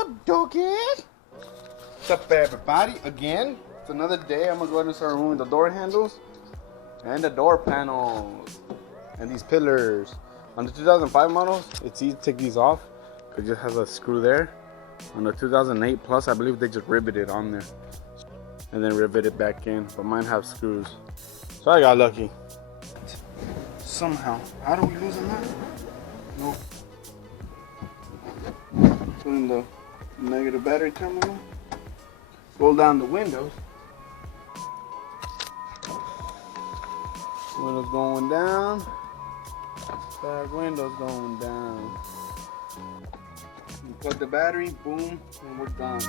up, doggy? What's up, everybody? Again, it's another day. I'm gonna go ahead and start removing the door handles and the door panels and these pillars. On the 2005 models, it's easy to take these off because it just has a screw there. On the 2008 Plus, I believe they just riveted on there and then rivet it back in, but mine have screws. So I got lucky. Somehow. How do we lose them that? Nope. Put in the negative battery terminal. Roll down the windows. Windows going down. Back windows going down. You plug the battery, boom, and we're done.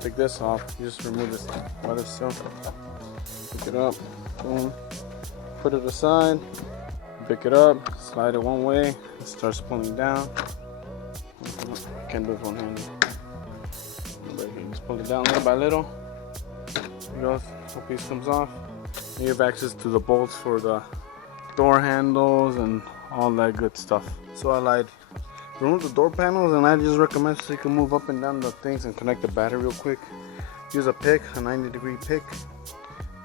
Take this off, you just remove this by itself. Pick it up, boom, put it aside, pick it up, slide it one way, it starts pulling down. Can't do it one handed. Just pull it down little by little. There it goes, whole piece comes off. And you have access to the bolts for the door handles and all that good stuff. So I lied. Remove the door panels, and I just recommend so you can move up and down the things and connect the battery real quick. Use a pick, a 90-degree pick,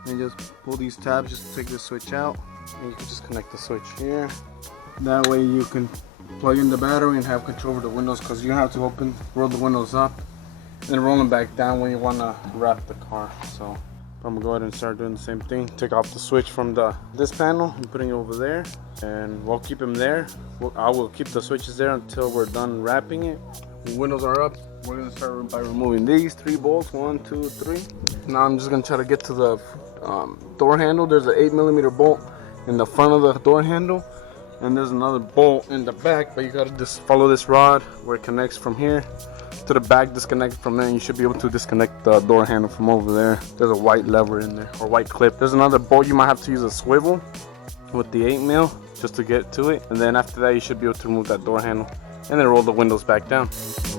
and just pull these tabs just to take the switch out, and you can just connect the switch here. That way you can plug in the battery and have control over the windows, because you have to roll the windows up and roll them back down when you want to wrap the car. So I'm gonna go ahead and start doing the same thing. Take off the switch from this panel and putting it over there, and we'll keep them there. I will keep the switches there until we're done wrapping it. When windows are up, we're gonna start by removing these 3 bolts. 1, 2, 3. Now I'm just gonna try to get to the door handle. There's an 8mm bolt in the front of the door handle, and there's another bolt in the back, but you gotta just follow this rod where it connects from here to the back, disconnect from there, and you should be able to disconnect the door handle from over there. There's a white lever in there, or white clip. There's another bolt. You might have to use a swivel with the 8mm just to get to it, and then after that you should be able to remove that door handle and then roll the windows back down. So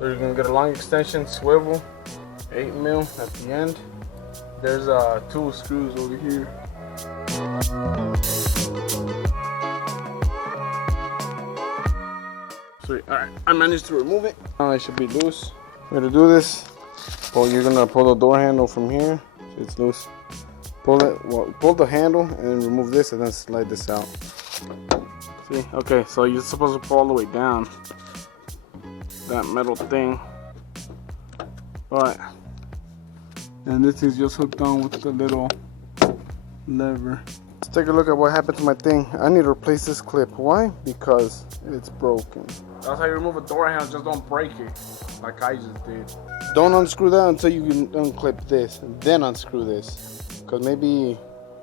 you're gonna get a long extension, swivel, 8mm at the end. There's 2 screws over here. Sweet. Alright, I managed to remove it. Now it should be loose. We're gonna do this. Well, you're gonna pull the door handle from here. So it's loose. Pull the handle and remove this, and then slide this out. See? Okay, so you're supposed to pull all the way down that metal thing, and this is just hooked on with the little lever. Let's take a look at what happened to my thing. I need to replace this clip. Why? Because it's broken. That's how you remove a door handle. Just don't break it like I just did. Don't unscrew that until you can unclip this, then unscrew this, because maybe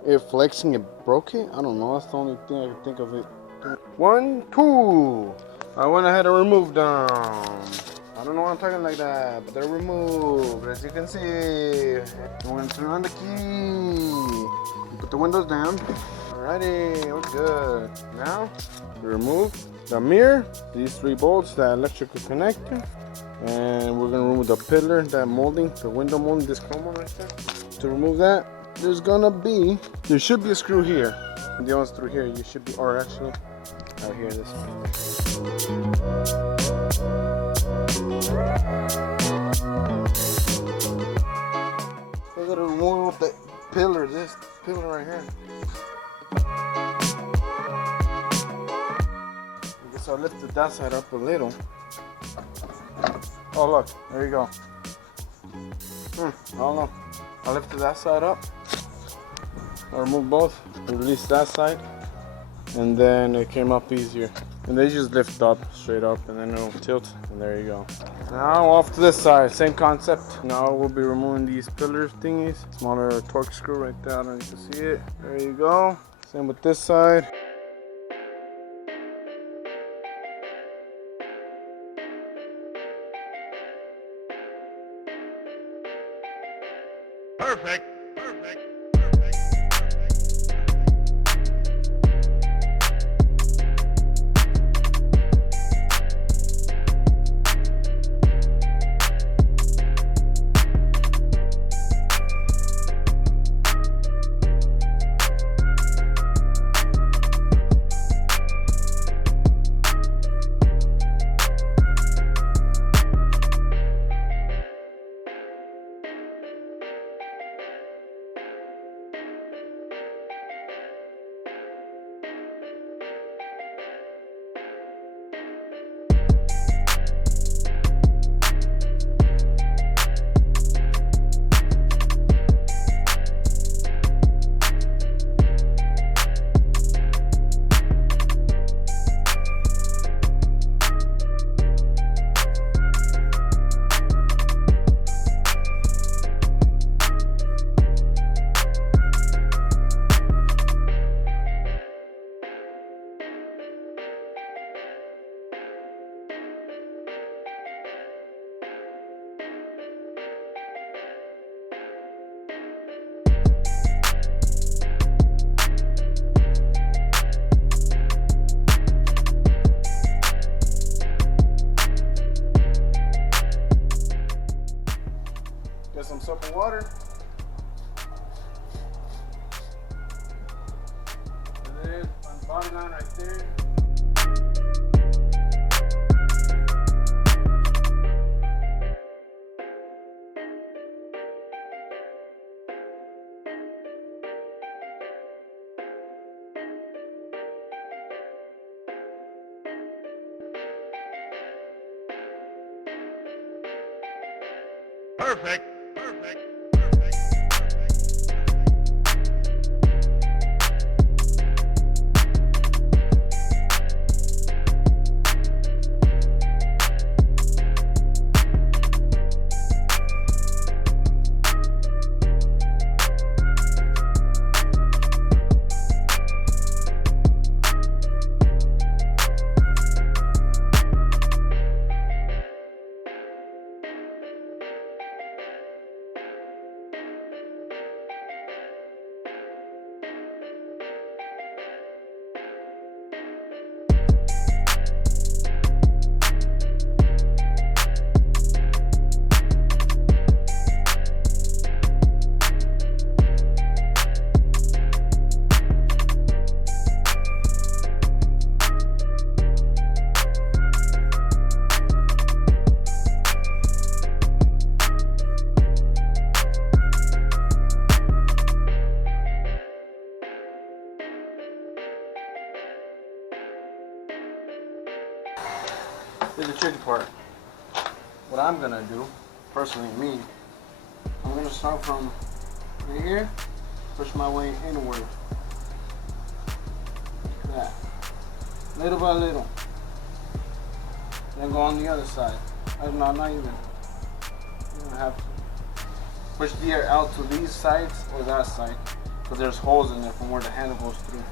if flexing it broke it. I don't know. That's the only thing I can think of it. 1, 2. I went ahead and removed them. I don't know why I'm talking like that, but they're removed, as you can see. I'm gonna turn on the key. Put the windows down. Alrighty, we're good. Now, remove the mirror, these 3 bolts, that electrical connector, and we're gonna remove the pillar, that molding, the window molding, this chrome one right there. To remove that, there should be a screw here. And the one's through here, you should be, or actually, out here, this one. I gotta remove the pillar, this pillar right here. I guess I lifted that side up a little. Oh look, there you go. I don't know. I lifted that side up. I removed both, released that side, and then it came up easier. And they just lift up, straight up, and then it'll tilt, and there you go. Now off to this side, same concept. Now we'll be removing these pillar thingies. Smaller torque screw right there, I don't know if you can see it. There you go. Same with this side. Perfect. Get some soap and water. And then on the bottom line right there. Perfect. Here's the tricky part. What I'm gonna do, personally me, I'm gonna start from right here, push my way inward. Like that. Little by little. Then go on the other side. Not even. You don't have to. Push the air out to these sides or that side. Because there's holes in there from where the handle goes through.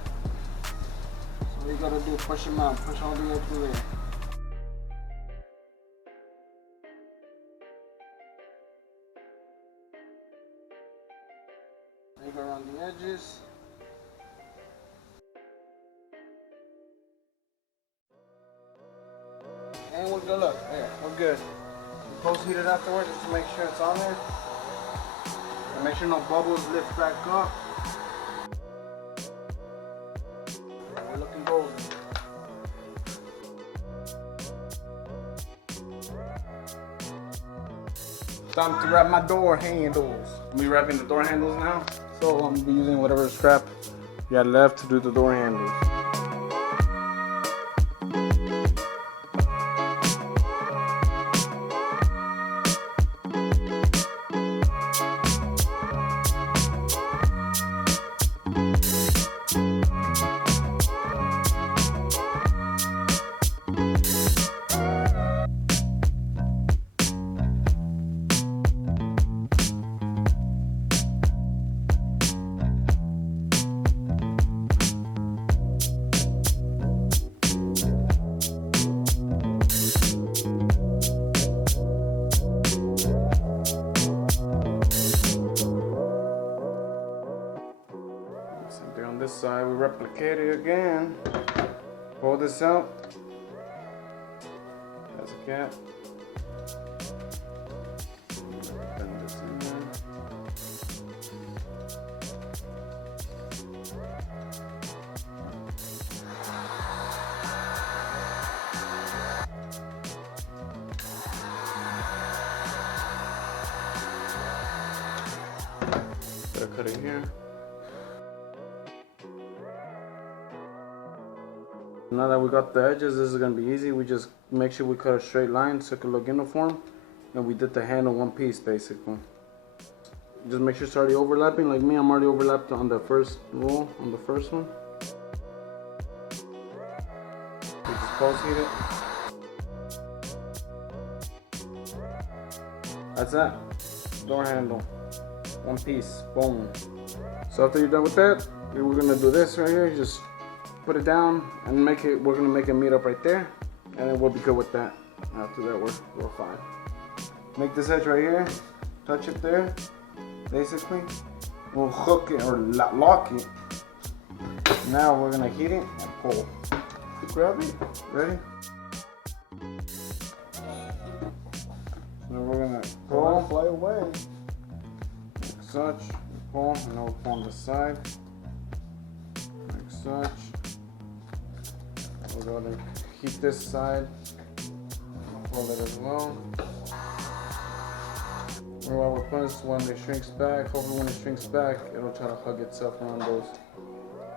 So what you gotta do, push them out, push all the way through there. You go around the edges. And we're good. Look, there, we're good. Post heat it afterwards just to make sure it's on there. And make sure no bubbles lift back up. We're looking golden. Time to wrap my door handles. I'm wrapping the door handles now. So I'm gonna be using whatever scrap you got left to do the door handles. side, we replicate it again. Pull this out. That's a cap. Bend this in there. Gotta cut it here. Now that we got the edges, this is gonna be easy. We just make sure we cut a straight line so it can look uniform, and we did the handle one piece basically. Just make sure it's already overlapping. Like me, I'm already overlapped on the first roll, on the first one. We just pulse heat it. That's that. Door handle, one piece, boom. So after you're done with that, we're gonna do this right here. Just put it down and make it. We're gonna make it meet up right there, and then we'll be good with that. After that, we're fine. Make this edge right here. Touch it there. Basically, we'll hook it or lock it. Now we're gonna heat it and pull. Grab it. Ready? Now we're gonna pull. Fly away. Like such. Pull, and then we'll pull on the side. Like such. We're going to heat this side, pull it as well. And while we're pulling this, when it shrinks back, hopefully when it shrinks back, it'll try to hug itself around those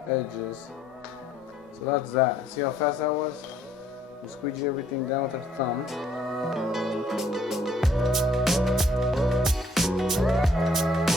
edges. So that's that. See how fast that was? We squeegee everything down with our thumb.